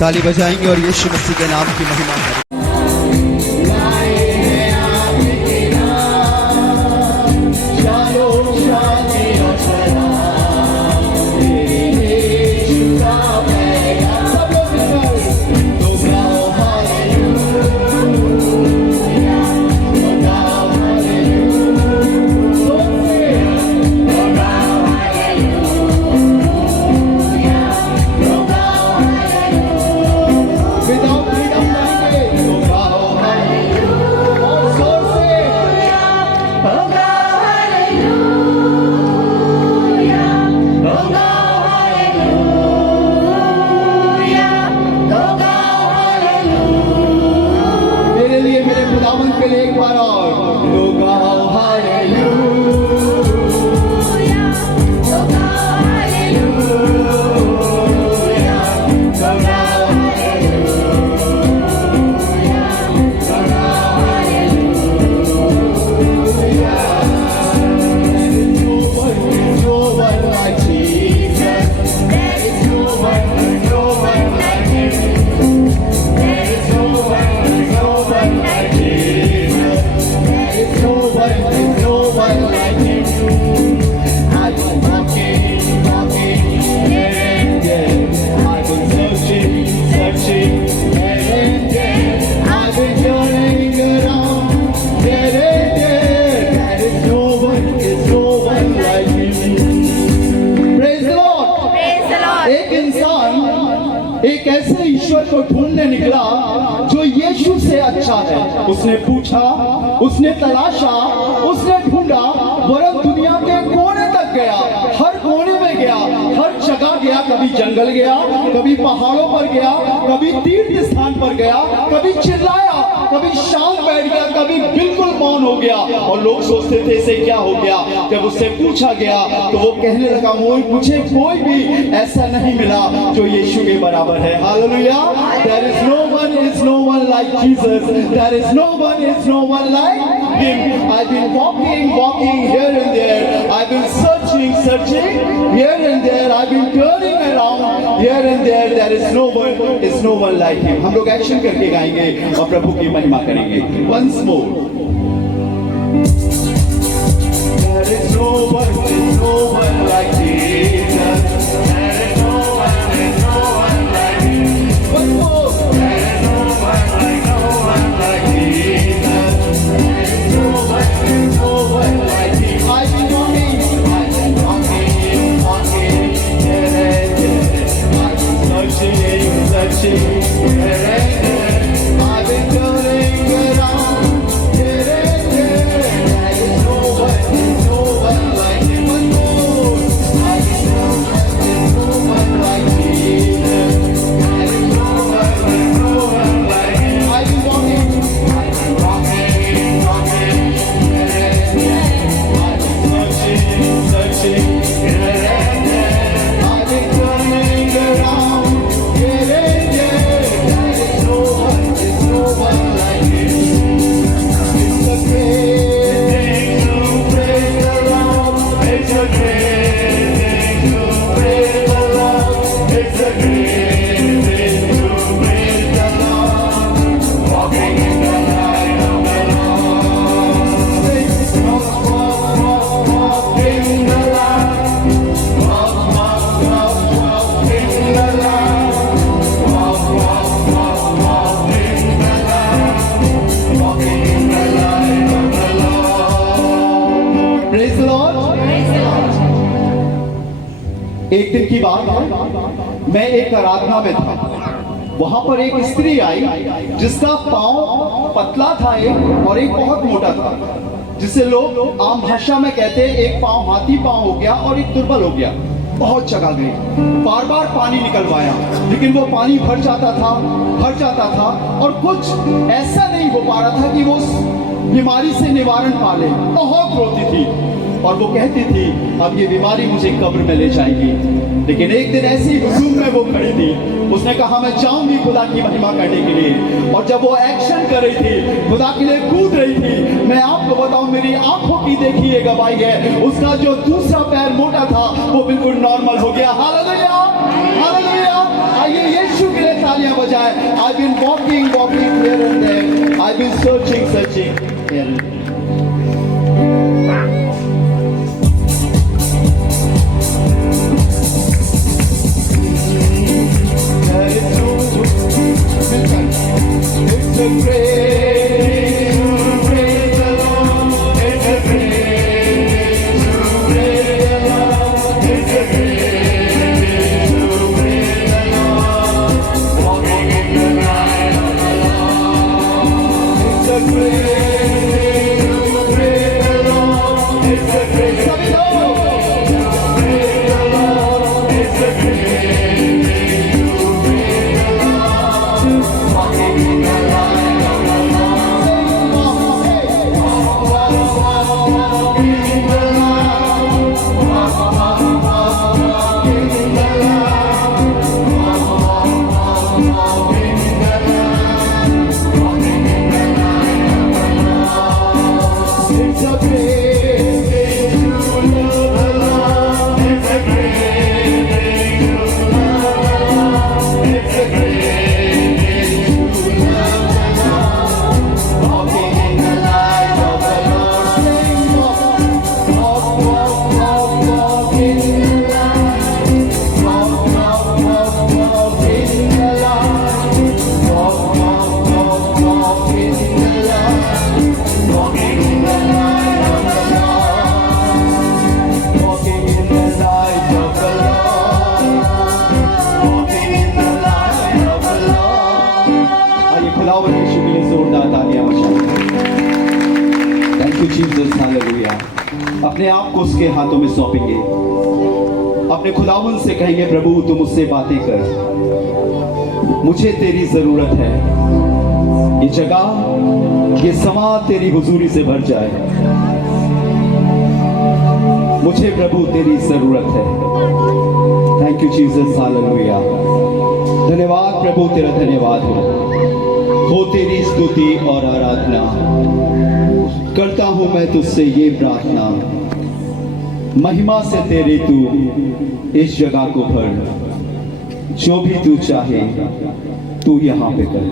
ताली बजाएंगे और यीशु मसीह के नाम की महिमा करेंगे। एक ऐसे ईश्वर को ढूंढने निकला जो यीशु से अच्छा है। उसने पूछा, उसने तलाशा, उसने ढूंढा, वरन दुनिया के कोने तक गया, हर कोने में गया, हर जगह गया। कभी जंगल गया, कभी पहाड़ों पर गया, कभी तीर्थ स्थान पर गया, कभी चिल्लाया, कभी शांत बैठ गया, कभी बिल्कुल मौन हो गया। और लोग सोचते थे इसे क्या हो गया। जब उससे पूछा गया तो वो कहने लगा, मुझे कोई भी ऐसा नहीं मिला जो यीशु के बराबर है। Hallelujah. There is no one like Jesus. There is no one like him. I've been walking here and there. I've been searching here and there. I've been turning around here and there. There is no one like him. हम लोग एक्शन करके गाएंगे और प्रभु की महिमा करेंगे। Once more. There is no one like Jesus. There is no one like him. Once more. There is no one like Jesus. There is no one like him. I've been walking here and there. I've been searching here and there. I've been turning around here and there. There is no one like him. One more. There is no one like Jesus. There is no one like him. I've been walking here and there. I've been searching here and there. I've been turning around here and there. There is no one like him. It's a great thing to praise the Lord. It's a great thing to praise the Lord. It's a great thing to praise the Lord. Walking in the light of the Lord. Sing, walk in the light. Walk in the light. Walk in the light. Walking in the light of the Lord. Praise the Lord. एक दिन की बात है, मैं एक आराधना में था। वहां पर एक स्त्री आई जिसका पांव पतला था एक और एक बहुत मोटा था, जिसे लोग आम भाषा में कहते हैं एक पांव हाथी पांव हो गया और एक दुर्बल हो गया। बहुत जगह गई, बार बार पानी निकलवाया, लेकिन वो पानी भर जाता था और कुछ ऐसा नहीं हो पा रहा था कि वो उस बीमारी से निवारण पा ले। बहुत रोती थी और वो कहती थी अब ये बीमारी मुझे कब्र में ले जाएगी। लेकिन एक दिन ऐसी हुजूम में वो खड़ी थी, उसने कहा मैं जाऊंगी खुदा की महिमा करने के लिए। और जब वो एक्शन कर रही थी, खुदा के लिए कूद रही थी, मैं आपको बताऊं मेरी आंखों की देखी ये गवाही है, उसका जो दूसरा पैर मोटा था वो बिल्कुल नॉर्मल हो गया। Hallelujah, hallelujah. आइए यीशु के लिए तालियां तालियां बजाएं। I've been walking here and there. I've been searching here and there. It's a great to praise the Lord. It's a great to praise the Lord. It's a great to praise the Lord. Walking in the light of the Lord. It's a great to praise the Lord. It's a great to praise the Lord. It's a great to praise the Lord. Walking in the light of the Lord. Walking in the light. Walking in the light. Walking in the light. Walking in the light of the Lord. It's a great day to love the Lord. It's a great day to love the Lord. It's a great day to love the Lord. Walking in the light of the Lord. Sing, walk in the light. Walk in the light. Walk in the light. Walking in the light of the Lord. Walking in the light of the Lord. Walking in the light of the Lord. आइए खुदावंद यीशु के लिए जोरदार तालियां बजाएं। Thank you Jesus, hallelujah. अपने आप को उसके हाथों में सौंपेंगे। अपने खुदावंद से कहेंगे, प्रभु तू मुझसे बातें कर, मुझे तेरी जरूरत है। ये जगह, ये समा तेरी हुजूरी से भर जाए। मुझे प्रभु तेरी जरूरत है। Thank you Jesus, hallelujah. धन्यवाद प्रभु, तेरा धन्यवाद हो तेरी स्तुति और आराधना। करता हूं मैं तुझसे ये प्रार्थना, महिमा से तेरे तू इस जगह को भर। जो भी तू चाहे तू यहां पे कर।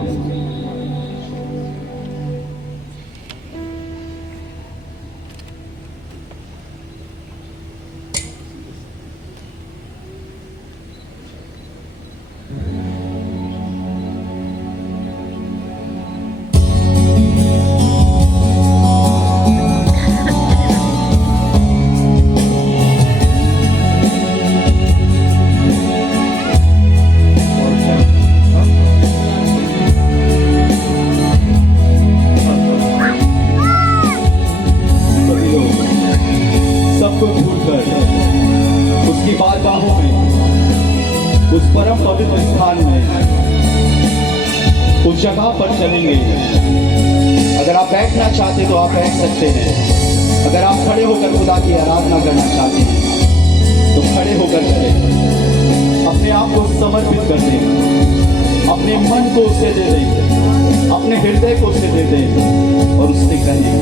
उस परम पवित्र स्थान में, उस जगह पर चलेंगे। अगर आप बैठना चाहते तो आप बैठ सकते हैं। अगर आप खड़े होकर खुदा की आराधना करना चाहते हैं तो खड़े होकर चलें। अपने आप को समर्पित कर दें, अपने मन को उसे दे दें, अपने हृदय को उसे दे दें और उससे कहें,